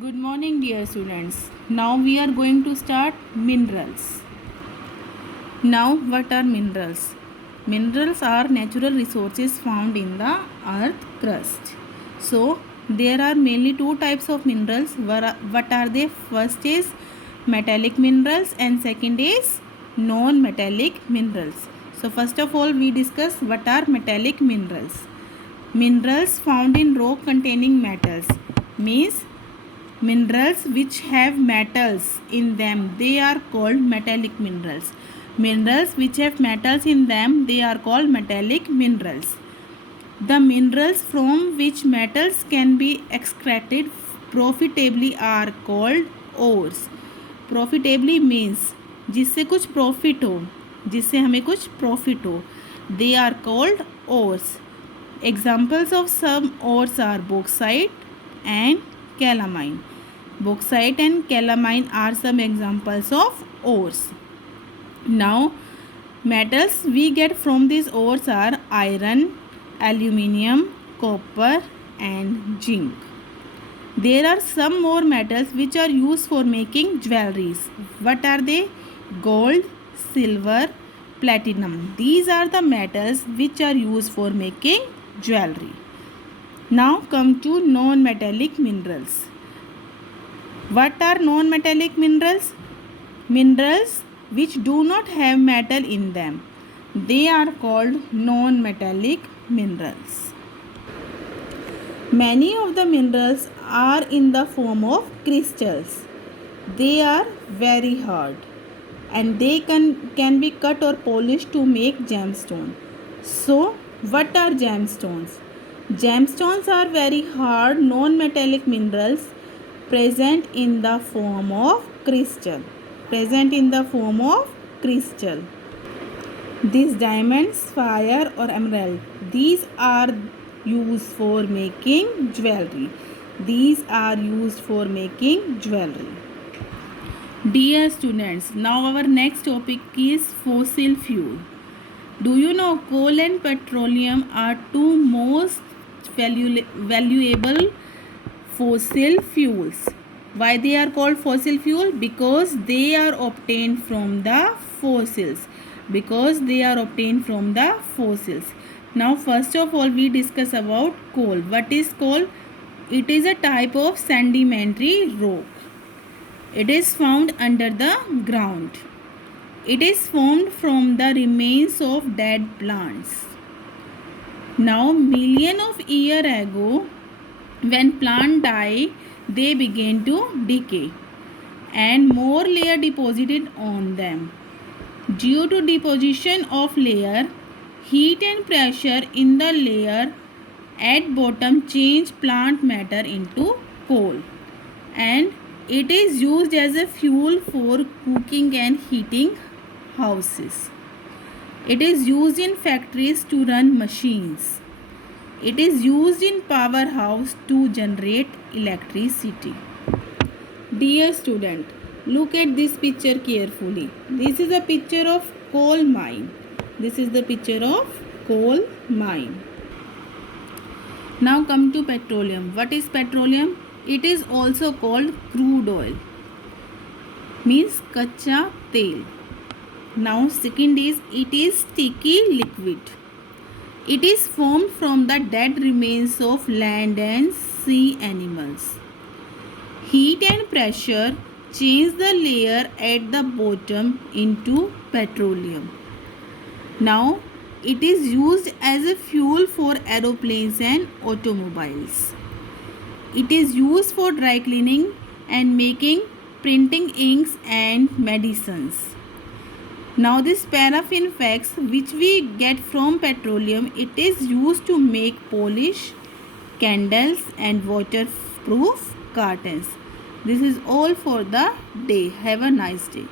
Good morning, dear students. Now we are going to start minerals. Now, what are minerals? Minerals are natural resources found in the earth crust. So, there are mainly two types of minerals. What are they? First is metallic minerals and second is non-metallic minerals. So, first of all, we discuss what are metallic minerals. Minerals found in rock containing metals means minerals which have metals in them, they are called metallic minerals. Minerals which have metals in them, they are called metallic minerals. The minerals from which metals can be extracted profitably are called ores. Profitably means जिससे कुछ profit हो, जिससे हमें कुछ profit हो, they are called ores. Examples of some ores are bauxite and calamine. Bauxite and calamine are some examples of ores. Now, metals we get from these ores are iron, aluminium, copper and zinc. There are some more metals which are used for making jewelries. What are they? Gold, silver, platinum. These are the metals which are used for making jewelry. Now come to non-metallic minerals. What are non-metallic minerals? Minerals which do not have metal in them. They are called non-metallic minerals. Many of the minerals are in the form of crystals. They are very hard and they can be cut or polished to make gemstone. So, what are gemstones? Gemstones are very hard non-metallic minerals present in the form of crystal. These diamonds, fire or emerald, these are used for making jewelry. Dear students, now our next topic is fossil fuel. Do you know coal and petroleum are two most valuable fossil fuels? Why they are called fossil fuel? Because they are obtained from the fossils. Now first of all we discuss about coal. What is coal? It is a type of sedimentary rock. It is found under the ground. It is formed from the remains of dead plants. Now, millions of years ago, when plants die, they begin to decay and more layer deposited on them. Due to deposition of layer, heat and pressure in the layer at bottom change plant matter into coal, and it is used as a fuel for cooking and heating houses. It is used in factories to run machines. It is used in powerhouse to generate electricity. Dear student, look at this picture carefully. This is a picture of coal mine. Now come to petroleum. What is petroleum? It is also called crude oil. Means kacha tel. Now second is it is sticky liquid. It is formed from the dead remains of land and sea animals. Heat and pressure change the layer at the bottom into petroleum. Now it is used as a fuel for aeroplanes and automobiles. It is used for dry cleaning and making printing inks and medicines. Now this paraffin wax which we get from petroleum, it is used to make polish, candles and waterproof curtains. This is all for the day. Have a nice day.